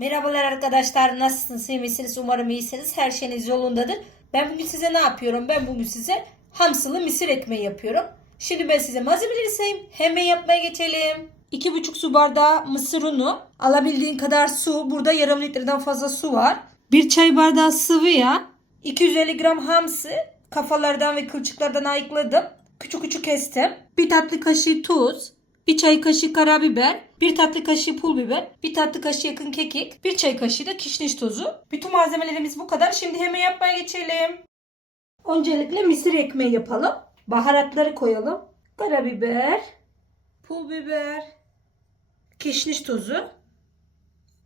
Merhabalar arkadaşlar. Nasılsınız? iyi misiniz? Umarım iyisiniz. Her şeyiniz yolundadır. Ben bugün size ne yapıyorum? Ben bugün size hamsılı mısır ekmeği yapıyorum. Şimdi ben size malzemeleri sayayım. Hemen yapmaya geçelim. 2,5 su bardağı mısır unu. Alabildiğin kadar su. Burada yarım litreden fazla su var. 1 çay bardağı sıvı yağ. 250 gram hamsi. Kafalardan ve kılçıklardan ayıkladım. Küçük küçük kestim. 1 tatlı kaşığı tuz. 1 çay kaşığı karabiber, 1 tatlı kaşığı pul biber, 1 tatlı kaşığı yakın kekik, 1 çay kaşığı da kişniş tozu. Bütün malzemelerimiz bu kadar. Şimdi hemen yapmaya geçelim. Öncelikle mısır ekmeği yapalım. Baharatları koyalım. Karabiber, pul biber, kişniş tozu,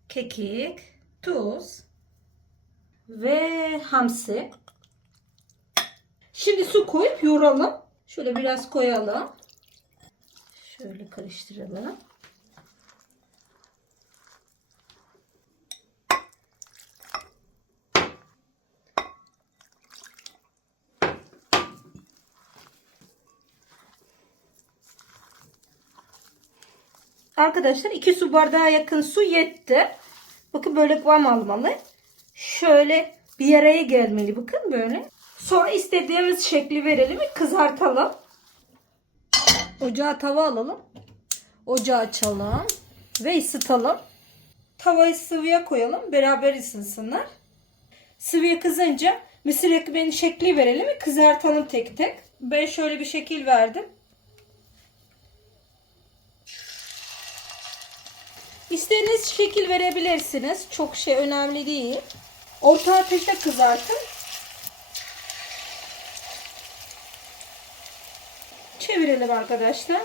kekik, tuz ve hamsi. Şimdi su koyup yoğuralım. Şöyle biraz koyalım. Şöyle karıştıralım. Arkadaşlar 2 su bardağı yakın su yetti. Bakın böyle kıvam almalı. Şöyle bir araya gelmeli. Bakın böyle. Sonra istediğimiz şekli verelim ve kızartalım. Ocağa tava alalım. Ocağı açalım ve ısıtalım. Tavayı sıvıya koyalım. Beraber ısınsınlar. Sıvıya kızınca mısır ekmeğinin şekli verelim ve kızartalım tek tek. Ben şöyle bir şekil verdim. İstediğiniz şekil verebilirsiniz. Çok şey önemli değil. Orta ateşte kızartın. Çevirelim arkadaşlar.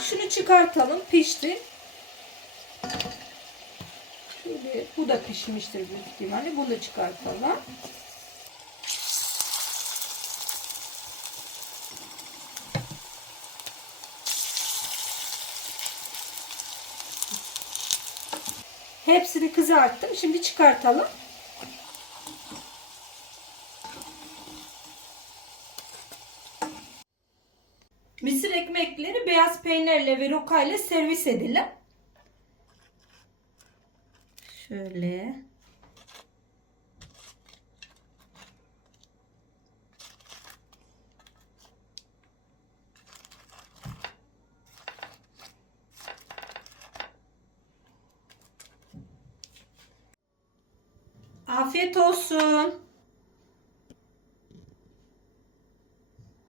Şunu çıkartalım. Pişti. Şöyle, bu da pişmiştir büyük ihtimalle. Bunu da çıkartalım. Hepsini kızarttım. Şimdi çıkartalım. Mısır ekmekleri beyaz peynirle ve roka ile servis edilir. Şöyle. Afiyet olsun.